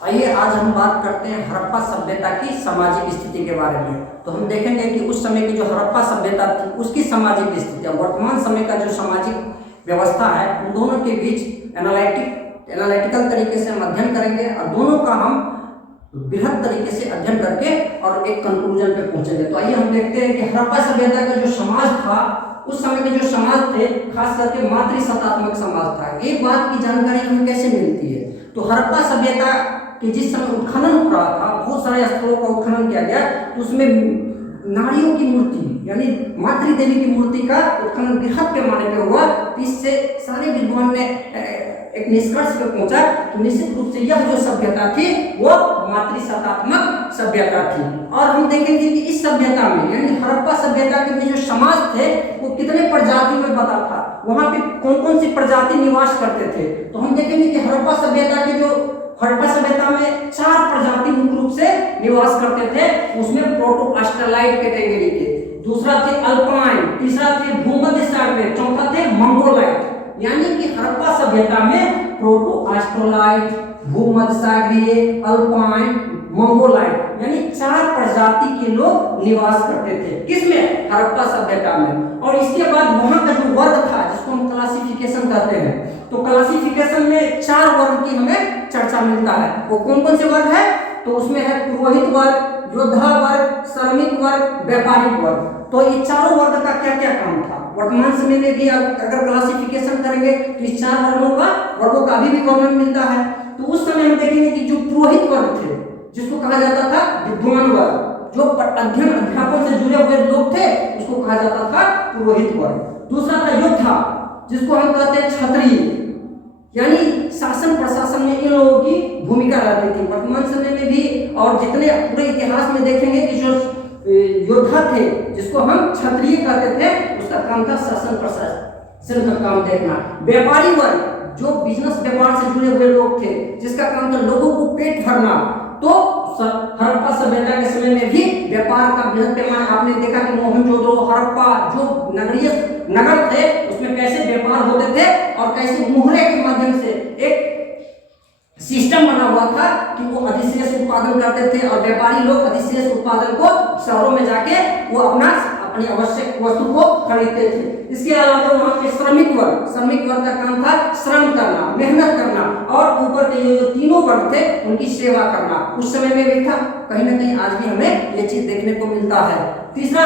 आइए आज हम बात करते हैं हड़प्पा सभ्यता की सामाजिक स्थिति के बारे में। तो हम देखेंगे कि उस समय की जो हड़प्पा सभ्यता थी उसकी सामाजिक स्थिति और वर्तमान समय का जो सामाजिक व्यवस्था है उन दोनों के बीच एनालिटिकल तरीके से हम अध्ययन करेंगे और दोनों का हम बृहद तरीके से अध्ययन करके और एक कंक्लूजन पे पहुंचेंगे। तो आइए हम देखते हैं कि हड़प्पा सभ्यता का जो समाज था उस समय के जो समाज थे खास करके मातृसत्तात्मक समाज था। एक बात की जानकारी हमें कैसे मिलती है? तो हड़प्पा सभ्यता कि जिस समय उत्खनन हो रहा था बहुत सारे स्थलों का उत्खनन किया गया तो उसमें नारियों की मूर्ति यानी मातृ देवी की मूर्ति का उत्खनन बृहद पैमाने पर हुआ। इससे सारे विद्वान ने एक निष्कर्ष पर पहुंचा कि निश्चित रूप से यह जो सभ्यता थी वो मातृसत्तात्मक सभ्यता थी। और हम देखेंगे कि इस सभ्यता में यानी हड़प्पा सभ्यता के जो समाज थे वो कितने प्रजाति में बता था, वहां पे कौन कौन सी प्रजाति निवास करते थे। तो हम देखेंगे कि हड़प्पा सभ्यता में 4 प्रजाति मुख्य रूप से निवास करते थे। उसमें प्रोटो-ऑस्ट्रेलाइड कैटेगरी के, दूसरा थे अल्पाइन, तीसरा थे भूमध्य सागरीय, चौथा थे मंगोलाइट। यानी कि हड़प्पा सभ्यता में प्रोटो-ऑस्ट्रेलाइड, भूमध्य सागरीय, अल्पाइन, मंगोलाइट यानी 4 प्रजाति के लोग निवास करते थे। किसमें? हड़प्पा सभ्यता में। और इसके बाद वहां का जो वर्ग था जिसको हम क्लासिफिकेशन कहते हैं, तो क्लासिफिकेशन में 4 वर्ग की हमें चर्चा मिलता है। वो कौन कौन से वर्ग है? तो उसमें है पुरोहित वर्ग, योद्धा वर्ग, श्रमिक वर्ग, व्यापारिक वर्ग। तो ये चारों वर्ग का क्या क्या काम था वर्तमान समय में भी अगर क्लासिफिकेशन करेंगे तो इस 4 वर्गों का अभी भी वर्णन मिलता है। तो उस समय हम देखेंगे कि जो पुरोहित वर्ग थे जिसको कहा जाता था विद्वान वर्ग, जो अध्ययन अध्यापन से जुड़े हुए लोग थे उसको कहा जाता था पुरोहित वर्ग। दूसरा था योद्धा जिसको हम कहते हैं क्षत्रिय, यानी शासन प्रशासन में इन लोगों की भूमिका रहती थी। वर्तमान समय में भी और जितने पूरे इतिहास में देखेंगे कि जो योद्धा थे जिसको हम क्षत्रिय कहते थे उसका काम था शासन प्रशासन का काम देखना। व्यापारी वर्ग जो बिजनेस व्यापार से जुड़े हुए लोग थे जिसका काम था लोगों को पेट भरना। तो हड़प्पा सभ्यता के समय में भी व्यापार का बृहद पैमाना आपने देखा कि मोहनजोदड़ो, हड़प्पा जो नगरीय नगर थे उसमें कैसे व्यापार होते थे और कैसे मुहरे के माध्यम से एक सिस्टम बना हुआ था कि वो अधिशेष उत्पादन करते थे और व्यापारी लोग अधिशेष उत्पादन को शहरों में जाके वो अपनी आवश्यक वस्तु को खरीदते थे। इसके अलावा वहां के श्रमिक वर्ग का काम था श्रम करना, मेहनत करना और ऊपर के जो तीनों वर्ग थे उनकी सेवा करना। उस समय में भी था, कहीं ना कहीं आज भी हमें ये चीज देखने को मिलता है। तीसरा,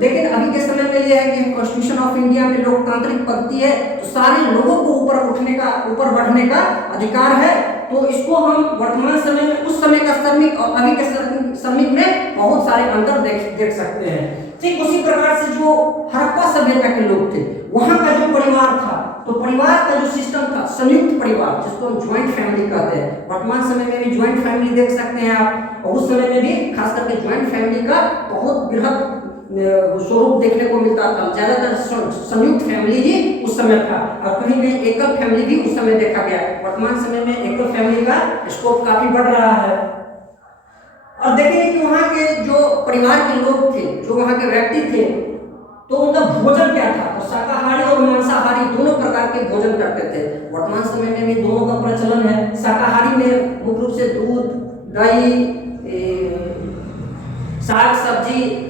लेकिन अभी के समय में यह है कि कॉन्स्टिट्यूशन ऑफ इंडिया में लोकतांत्रिक पद्धति है तो सारे लोगों को ऊपर बढ़ने का अधिकार है। तो इसको हम वर्तमान समय में उस समय का श्रमिक और अभी के श्रमिक में बहुत सारे अंतर देख सकते हैं। ठीक उसी प्रकार से जो हड़प्पा सभ्यता के लोग थे वहां का जो परिवार था तो परिवार का जो सिस्टम था संयुक्त परिवार जिसको हम ज्वाइंट फैमिली कहते हैं। वर्तमान समय में भी ज्वाइंट फैमिली देख सकते हैं आप, और उस समय में भी खास करके ज्वाइंट फैमिली का बहुत बृहद स्वरूप देखने को मिलता था। ज्यादातर संयुक्त फैमिली ही उस समय था और कहीं कहीं एकल फैमिली भी उस समय देखा गया। वर्तमान समय में एकल फैमिली का स्कोप काफी बढ़ रहा है। और देखेंगे कि वहां के जो परिवार के लोग थे, जो वहां के व्यक्ति थे, तो उनका भोजन क्या था? तो शाकाहारी और मांसाहारी दोनों प्रकार के भोजन करते थे। वर्तमान समय में भी दोनों का प्रचलन है। शाकाहारी में मुख्य रूप से दूध, दही, साग सब्जी,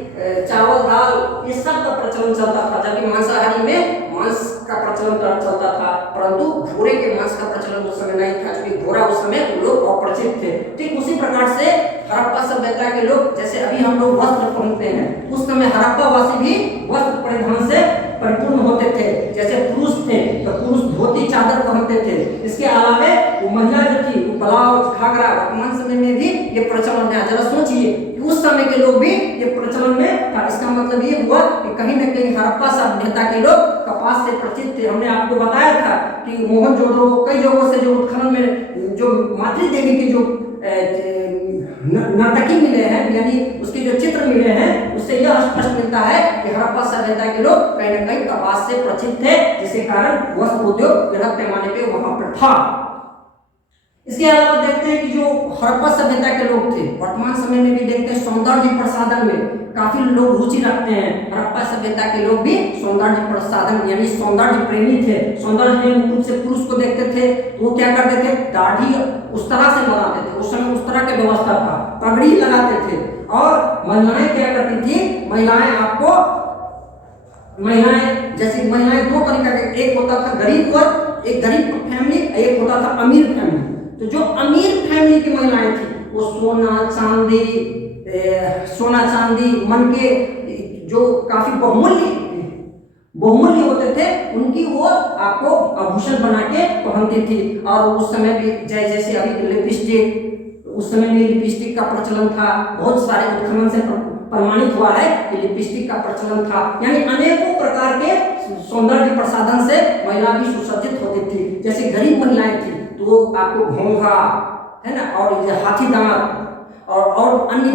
चावल, दाल, ये सब का प्रचलन चलता था, जबकि मांसाहारी में मांस का प्रचलन चलता था, परंतु घोड़े के मांस का प्रचलन उस समय नहीं था क्योंकि घोड़ा उस समय लोग अपरिचित थे। ठीक उसी प्रकार से हड़प्पा सभ्यता के लोग जैसे अभी हम लोग वस्त्र पहनते हैं उस समय हड़प्पा वासी भी वस्त्र परिधान से परिपूर्ण होते थे। जैसे पुरुष थे तो पुरुष धोती चादर पहनते थे। इसके अलावा वो महिला जो थी वो ब्लाउज घाघरा, वर्तमान समय में भी ये प्रचलन है। जरा सोचिए कि उस समय के लोग भी ये प्रचलन में था। इसका मतलब ये हुआ कि कहीं ना कहीं हड़प्पा सभ्यता के लोग कपास से परिचित थे। हमने आपको बताया था कि मोहनजोदड़ो कई जगहों से जो उत्खनन में जो मातृ देवी के जो नर्तकी मिले हैं यानी उसके जो चित्र मिले हैं उससे यह स्पष्ट मिलता है कि हड़प्पा सभ्यता के लोग कहीं ना कहीं कपास से परिचित थे, जिसके कारण वस्त्र उद्योग बृहद पैमाने पे वहां पर था। इसके अलावा देखते हैं कि जो हड़प्पा सभ्यता के लोग थे वर्तमान समय में भी देखते हैं सौंदर्य प्रसाधन में काफी लोग रुचि रखते हैं। हड़प्पा सभ्यता के लोग भी सौंदर्य प्रसाधन यानी सौंदर्य प्रेमी थे। सौंदर्य में मुख्य रूप से पुरुष को देखते थे, वो क्या करते थे, दाढ़ी उस तरह से मनाते थे, उस समय उस तरह की व्यवस्था था, पगड़ी लगाते थे। और महिलाएं क्या करती थी, महिलाएं जैसे महिलाएं दो तरीका के, एक होता था गरीब वर्ग, एक गरीब फैमिली, एक होता था अमीर फैमिली। तो जो अमीर फैमिली की महिलाएं थी वो सोना चांदी मन के जो काफी बहुमूल्य होते थे उनकी वो आपको आभूषण बना के पहनती थी। और उस समय भी जैसे अभी लिपस्टिक, उस समय भी लिपस्टिक का प्रचलन था, बहुत सारे उत्खनन से प्रमाणित हुआ है कि लिपस्टिक का प्रचलन था। यानी अनेकों प्रकार के सौंदर्य प्रसाधन से महिला भी सुसज्जित होती थी। जैसे गरीब महिलाएं थी तो आपको घोंघा है ना, और हाथी दांत और अन्य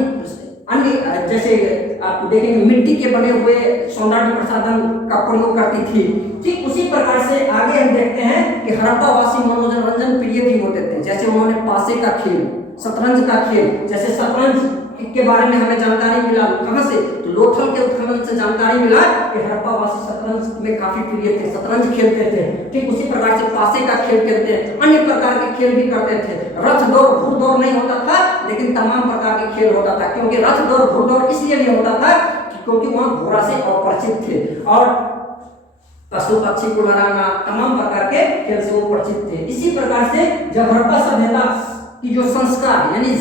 जैसे आप देखेंगे मिट्टी के बने हुए सौंदर्य प्रसाधन का प्रयोग करती थी। ठीक उसी प्रकार से आगे हम देखते हैं कि हड़प्पावासी मनोरंजन प्रिय भी होते थे। जैसे उन्होंने पासे का खेल, शतरंज का खेल, जैसे शतरंज के बारे में हमें जानकारी मिला कहां से, तो लोथल के उत्खनन से जानकारी मिला कि हड़प्पावासी शतरंज में काफी प्रिय थे, शतरंज खेलते थे। ठीक उसी प्रकार से पासे का खेल खेलते थे, अन्य प्रकार के खेल भी करते थे। रथ दौड़ घुड़दौड़ नहीं होता था, लेकिन तमाम प्रकार के खेल होता था। क्योंकि रथ दौड़ घुड़दौड़ इसलिए नहीं होता था क्योंकि वहां घोड़ा से अपरिचित थे, और पशु पक्षी को लड़ाना, तमाम प्रकार के खेल से वो परिचित थे। इसी प्रकार से जब हड़प्पा सभ्यता की जो संस्कार यानी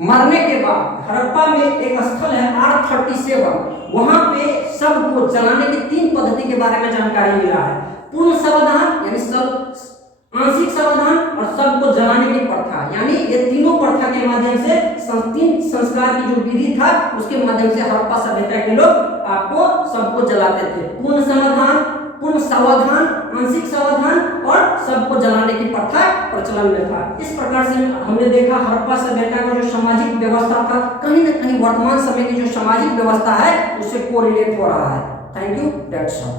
मरने के बाद हड़प्पा में एक स्थल है R37, वहां पे सबको जलाने की 3 पद्धति के बारे में जानकारी मिला है। पूर्ण सावधान यानी सब, आंशिक सावधान और सबको जलाने की प्रथा। यानी ये तीनों प्रथा के माध्यम से 3 संस्कार की जो विधि था उसके माध्यम से हड़प्पा सभ्यता के लोग आपको सबको जलाते थे। पूर्ण सावधान, आंशिक सावधान और सबको जलाने की प्रथा प्रचलन में था। इस प्रकार से हमने देखा हड़प्पा सभ्यता का जो सामाजिक व्यवस्था था कहीं न कहीं वर्तमान समय की जो सामाजिक व्यवस्था है उससे कोरिलेट हो रहा है। Thank you, that's all.